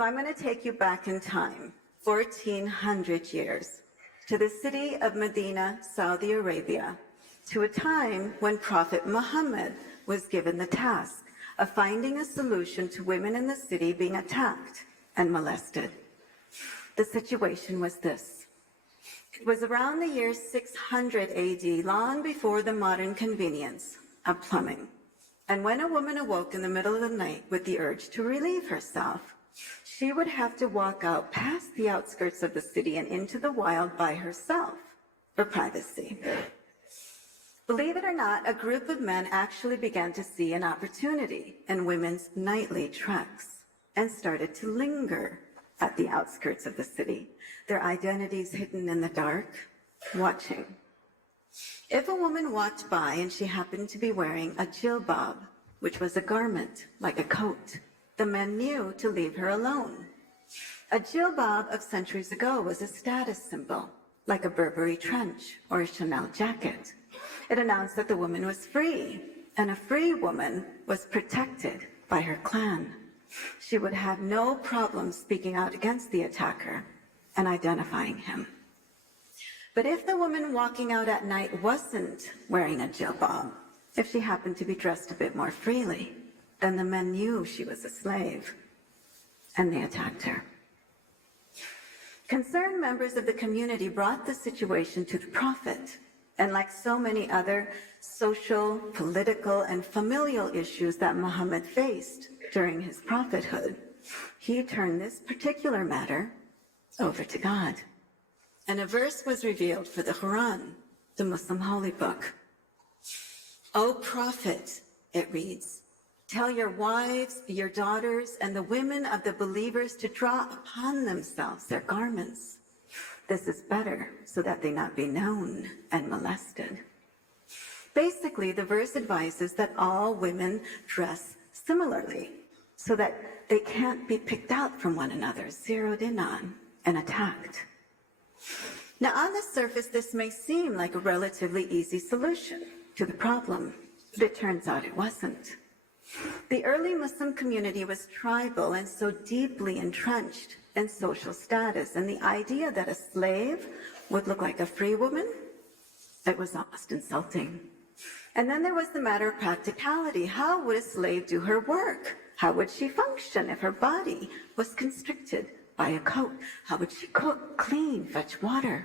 So I'm going to take you back in time, 1400 years, to the city of Medina, Saudi Arabia, to a time when Prophet Muhammad was given the task of finding a solution to women in the city being attacked and molested. The situation was this. It was around the year 600 AD, long before the modern convenience of plumbing. And when a woman awoke in the middle of the night with the urge to relieve herself, she would have to walk out past the outskirts of the city and into the wild by herself for privacy. Believe it or not, a group of men actually began to see an opportunity in women's nightly treks and started to linger at the outskirts of the city, their identities hidden in the dark, watching. If a woman walked by and she happened to be wearing a jilbab, which was a garment like a coat, the men knew to leave her alone. A jilbab of centuries ago was a status symbol, like a Burberry trench or a Chanel jacket. It announced that the woman was free, and a free woman was protected by her clan. She would have no problem speaking out against the attacker and identifying him. But if the woman walking out at night wasn't wearing a jilbab, if she happened to be dressed a bit more freely, then the men knew she was a slave, and they attacked her. Concerned members of the community brought the situation to the Prophet, and like so many other social, political, and familial issues that Muhammad faced during his prophethood, he turned this particular matter over to God. And a verse was revealed for the Quran, the Muslim holy book. "O Prophet," it reads, "tell your wives, your daughters, and the women of the believers to draw upon themselves their garments. This is better, so that they not be known and molested." Basically, the verse advises that all women dress similarly, so that they can't be picked out from one another, zeroed in on, and attacked. Now, on the surface, this may seem like a relatively easy solution to the problem, but it turns out it wasn't. The early Muslim community was tribal and so deeply entrenched in social status, and the idea that a slave would look like a free woman, it was almost insulting. And then there was the matter of practicality. How would a slave do her work? How would she function if her body was constricted by a coat? How would she cook, clean, fetch water?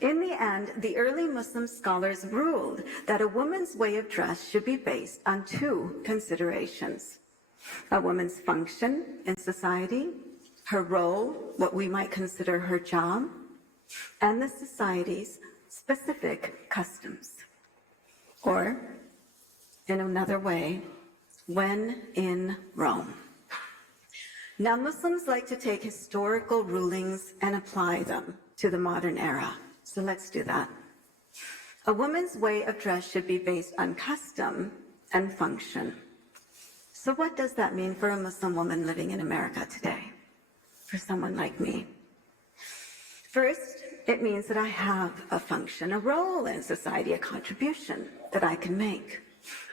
In the end, the early Muslim scholars ruled that a woman's way of dress should be based on two considerations: a woman's function in society, her role, what we might consider her job, and the society's specific customs. Or, in another way, when in Rome. Now, Muslims like to take historical rulings and apply them to the modern era. So let's do that. A woman's way of dress should be based on custom and function. So what does that mean for a Muslim woman living in America today? For someone like me? First, it means that I have a function, a role in society, a contribution that I can make.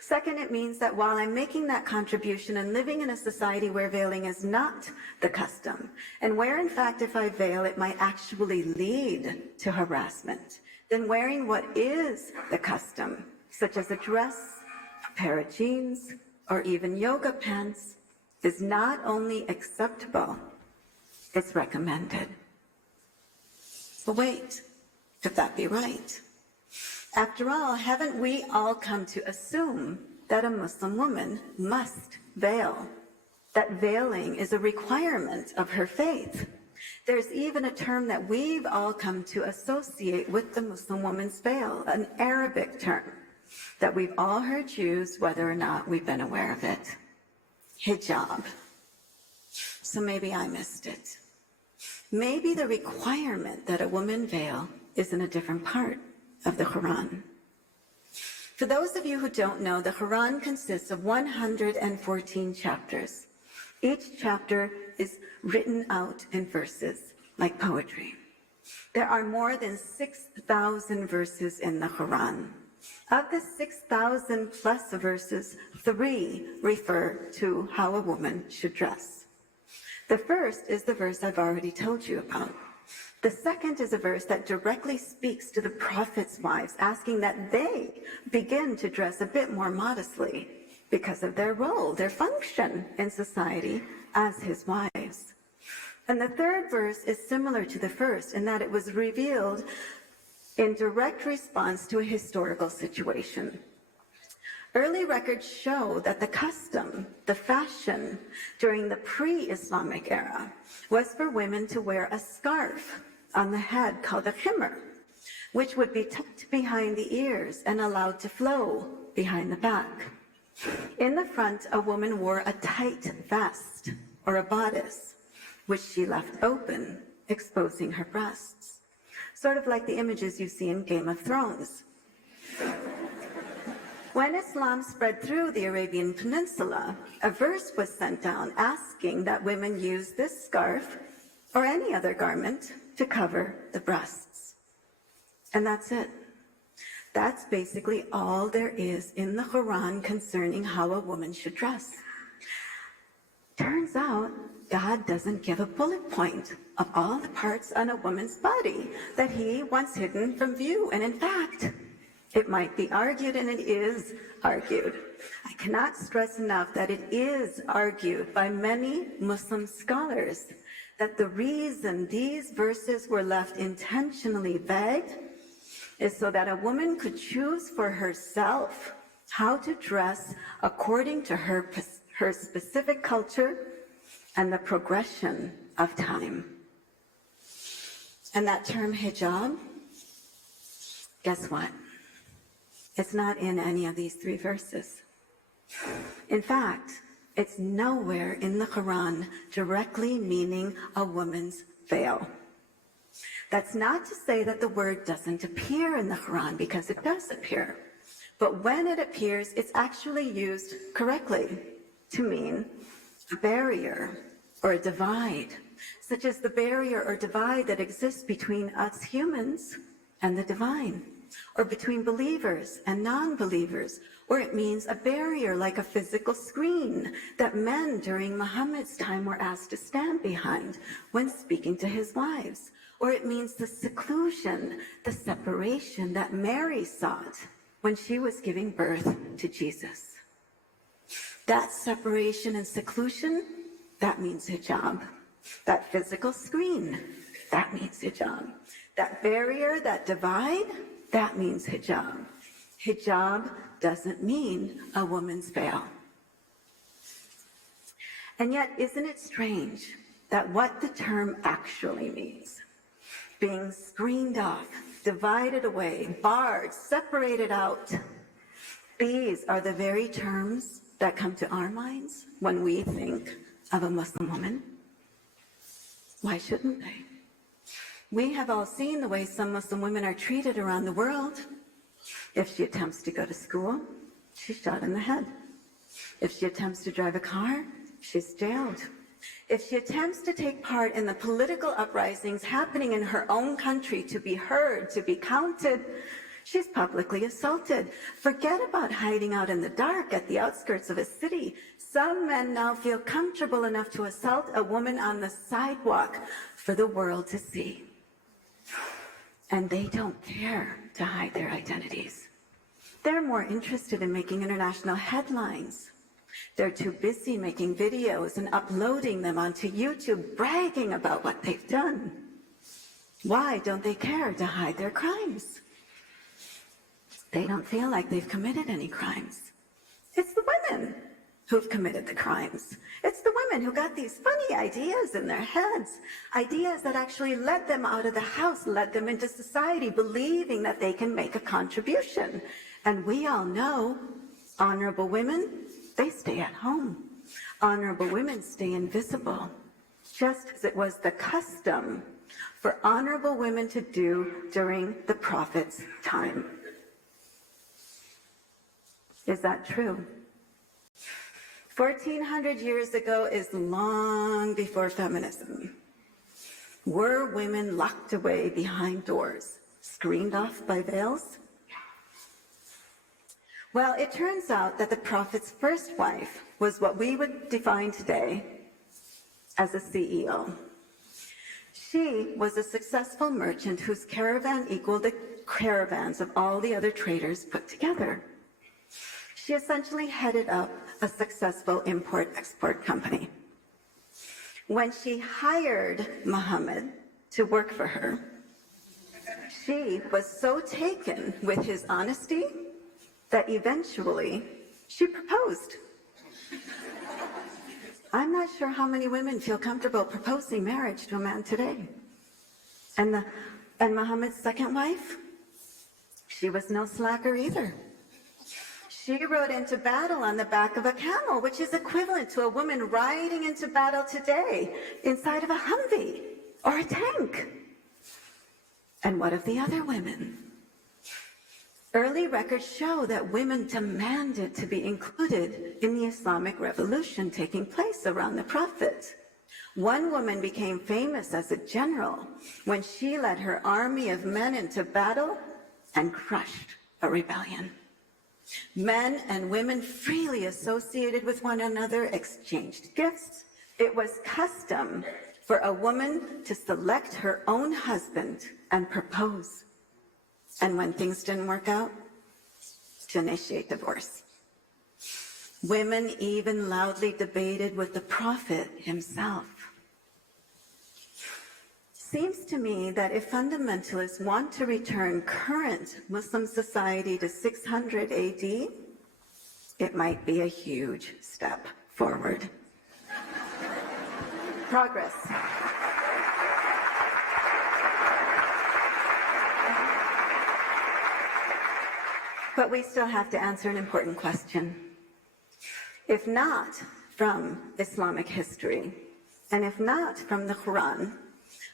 Second, it means that while I'm making that contribution and living in a society where veiling is not the custom, and where, in fact, if I veil, it might actually lead to harassment, then wearing what is the custom, such as a dress, a pair of jeans, or even yoga pants, is not only acceptable, it's recommended. But wait, could that be right? After all, haven't we all come to assume that a Muslim woman must veil? That veiling is a requirement of her faith. There's even a term that we've all come to associate with the Muslim woman's veil, an Arabic term that we've all heard used whether or not we've been aware of it. Hijab. So maybe I missed it. Maybe the requirement that a woman veil is in a different part of the Quran. For those of you who don't know, the Quran consists of 114 chapters. Each chapter is written out in verses, like poetry. There are more than 6,000 verses in the Quran. Of the 6,000 plus verses, 3 refer to how a woman should dress. The first is the verse I've already told you about. The second is a verse that directly speaks to the prophet's wives, asking that they begin to dress a bit more modestly because of their role, their function in society as his wives. And the third verse is similar to the first in that it was revealed in direct response to a historical situation. Early records show that the custom, the fashion during the pre-Islamic era was for women to wear a scarf on the head called a khimar, which would be tucked behind the ears and allowed to flow behind the back. In the front, a woman wore a tight vest or a bodice, which she left open, exposing her breasts, sort of like the images you see in Game of Thrones. When Islam spread through the Arabian Peninsula, a verse was sent down asking that women use this scarf or any other garment to cover the breasts. And that's it. That's basically all there is in the Quran concerning how a woman should dress. Turns out, God doesn't give a bullet point of all the parts on a woman's body that he wants hidden from view. And in fact, it might be argued, and it is argued. I cannot stress enough that it is argued by many Muslim scholars that the reason these verses were left intentionally vague is so that a woman could choose for herself how to dress according to her specific culture and the progression of time. And that term hijab, guess what? It's not in any of these three verses. In fact, it's nowhere in the Quran directly meaning a woman's veil. That's not to say that the word doesn't appear in the Quran, because it does appear. But when it appears, it's actually used correctly to mean a barrier or a divide, such as the barrier or divide that exists between us humans and the divine, or between believers and non-believers, or it means a barrier like a physical screen that men during Muhammad's time were asked to stand behind when speaking to his wives, or it means the seclusion, the separation that Mary sought when she was giving birth to Jesus. That separation and seclusion, that means hijab. That physical screen, that means hijab. That barrier, that divide, that means hijab. Hijab doesn't mean a woman's veil. And yet, isn't it strange that what the term actually means, being screened off, divided away, barred, separated out, these are the very terms that come to our minds when we think of a Muslim woman? Why shouldn't they? We have all seen the way some Muslim women are treated around the world. If she attempts to go to school, she's shot in the head. If she attempts to drive a car, she's jailed. If she attempts to take part in the political uprisings happening in her own country to be heard, to be counted, she's publicly assaulted. Forget about hiding out in the dark at the outskirts of a city. Some men now feel comfortable enough to assault a woman on the sidewalk for the world to see. And they don't care to hide their identities. They're more interested in making international headlines. They're too busy making videos and uploading them onto YouTube, bragging about what they've done. Why don't they care to hide their crimes? They don't feel like they've committed any crimes. It's the women who've committed the crimes. It's the women who got these funny ideas in their heads, ideas that actually led them out of the house, led them into society, believing that they can make a contribution. And we all know, honorable women, they stay at home. Honorable women stay invisible, just as it was the custom for honorable women to do during the Prophet's time. Is that true? 1,400 years ago is long before feminism. Were women locked away behind doors, screened off by veils? Well, it turns out that the Prophet's first wife was what we would define today as a CEO. She was a successful merchant whose caravan equaled the caravans of all the other traders put together. She essentially headed up a successful import-export company. When she hired Muhammad to work for her, she was so taken with his honesty that eventually she proposed. I'm not sure how many women feel comfortable proposing marriage to a man today. And Muhammad's second wife, she was no slacker either. She rode into battle on the back of a camel, which is equivalent to a woman riding into battle today inside of a Humvee or a tank. And what of the other women? Early records show that women demanded to be included in the Islamic revolution taking place around the Prophet. One woman became famous as a general when she led her army of men into battle and crushed a rebellion. Men and women freely associated with one another, exchanged gifts. It was custom for a woman to select her own husband and propose. And when things didn't work out, to initiate divorce. Women even loudly debated with the Prophet himself. Seems to me that if fundamentalists want to return current Muslim society to 600 AD, it might be a huge step forward. Progress. But we still have to answer an important question. If not from Islamic history, and if not from the Quran,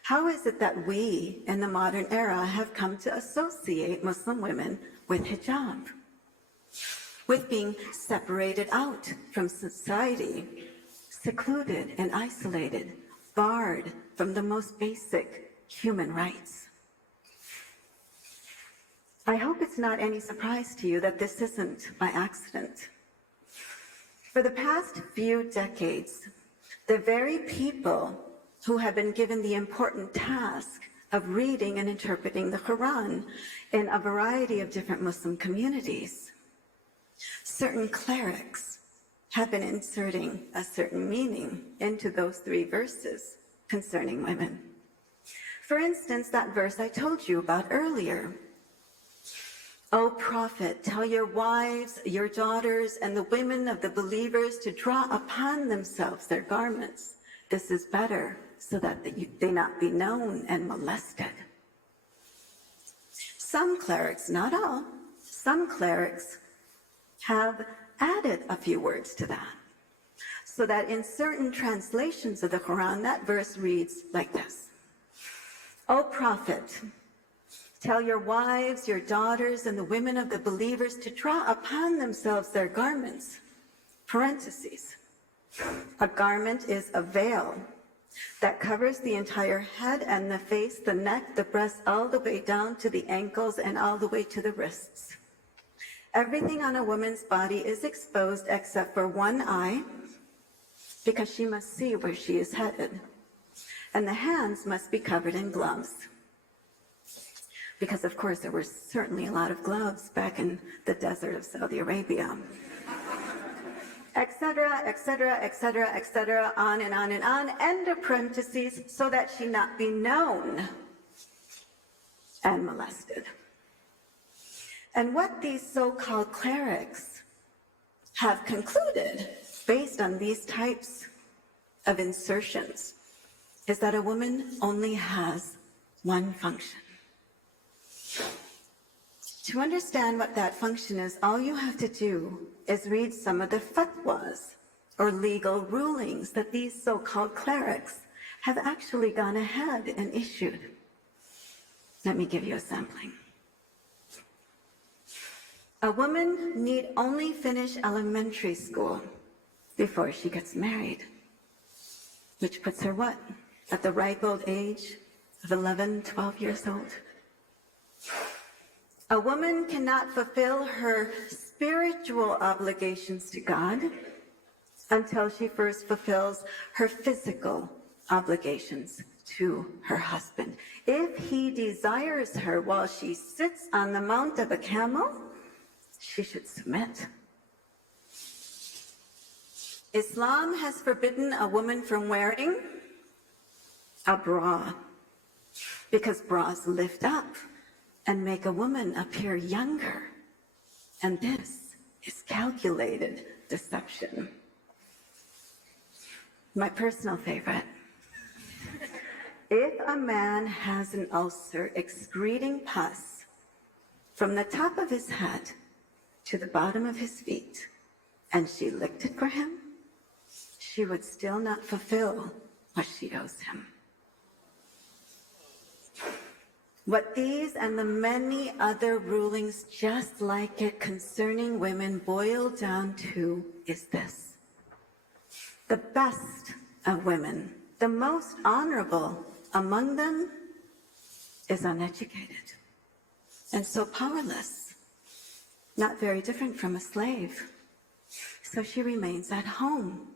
how is it that we in the modern era have come to associate Muslim women with hijab, with being separated out from society, secluded and isolated, barred from the most basic human rights? I hope it's not any surprise to you that this isn't by accident. For the past few decades, the very people who have been given the important task of reading and interpreting the Quran in a variety of different Muslim communities, certain clerics have been inserting a certain meaning into those 3 verses concerning women. For instance, that verse I told you about earlier. O Prophet, tell your wives, your daughters, and the women of the believers to draw upon themselves their garments. This is better, so that they not be known and molested. Some clerics, not all, some clerics have added a few words to that, so that in certain translations of the Quran, that verse reads like this. O Prophet, tell your wives, your daughters, and the women of the believers to draw upon themselves their garments. Parentheses. A garment is a veil that covers the entire head and the face, the neck, the breasts, all the way down to the ankles and all the way to the wrists. Everything on a woman's body is exposed except for one eye, because she must see where she is headed. And the hands must be covered in gloves. Because, of course, there were certainly a lot of gloves back in the desert of Saudi Arabia. Etc., etc., etc., etc., on and on and on, end of parentheses, so that she not be known and molested. And what these so-called clerics have concluded, based on these types of insertions, is that a woman only has one function. To understand what that function is, all you have to do is read some of the fatwas, or legal rulings, that these so-called clerics have actually gone ahead and issued. Let me give you a sampling. A woman need only finish elementary school before she gets married, which puts her what? At the ripe old age of 11, 12 years old. A woman cannot fulfill her spiritual obligations to God until she first fulfills her physical obligations to her husband. If he desires her while she sits on the mount of a camel, she should submit. Islam has forbidden a woman from wearing a bra because bras lift up and make a woman appear younger. And this is calculated deception. My personal favorite. If a man has an ulcer excreting pus from the top of his head to the bottom of his feet, and she licked it for him, she would still not fulfill what she owes him. What these and the many other rulings just like it concerning women boil down to is this: the best of women, the most honorable among them, is uneducated and so powerless, not very different from a slave. So she remains at home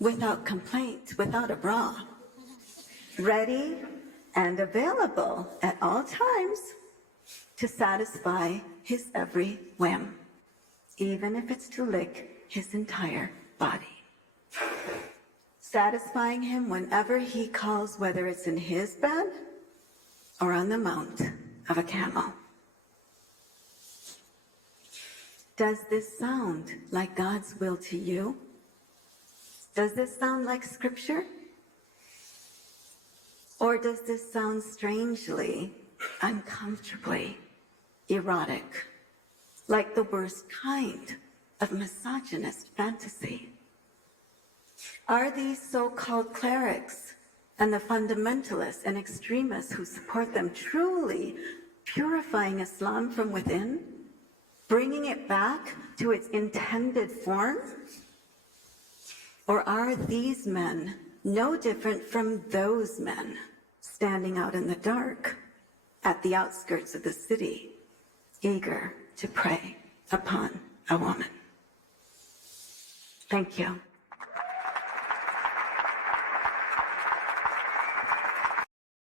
without complaint, without a bra, ready and available at all times to satisfy his every whim, even if it's to lick his entire body. Satisfying him whenever he calls, whether it's in his bed or on the mount of a camel. Does this sound like God's will to you? Does this sound like Scripture? Or does this sound strangely, uncomfortably erotic, like the worst kind of misogynist fantasy? Are these so-called clerics and the fundamentalists and extremists who support them truly purifying Islam from within, bringing it back to its intended form? Or are these men no different from those men standing out in the dark at the outskirts of the city, eager to prey upon a woman? Thank you.